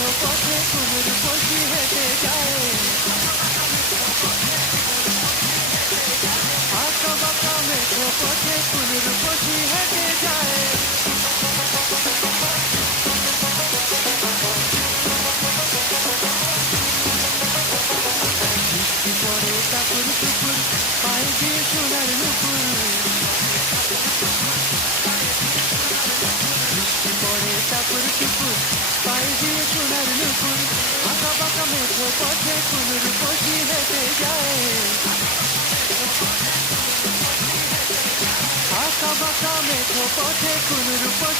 মেঠো পথে কোন রূপসী হেঁটে যায়, আঁকা বাঁকা মেঠো পথে কোন রূপসী হেঁটে যায়। বৃষ্টি পড়ে টাপুর টুপুর, পায়ে দিয়ে সোনার নুপুর। বৃষ্টি পড়ে টাপুর টুপুর, পায়ে দিয়ে সোনার নুপুর। আঁকা বাঁকা মেঠো পথে কোন রূপসী হেঁটে যায়, আঁকা বাঁকা মেঠো পথে কোন রূপসী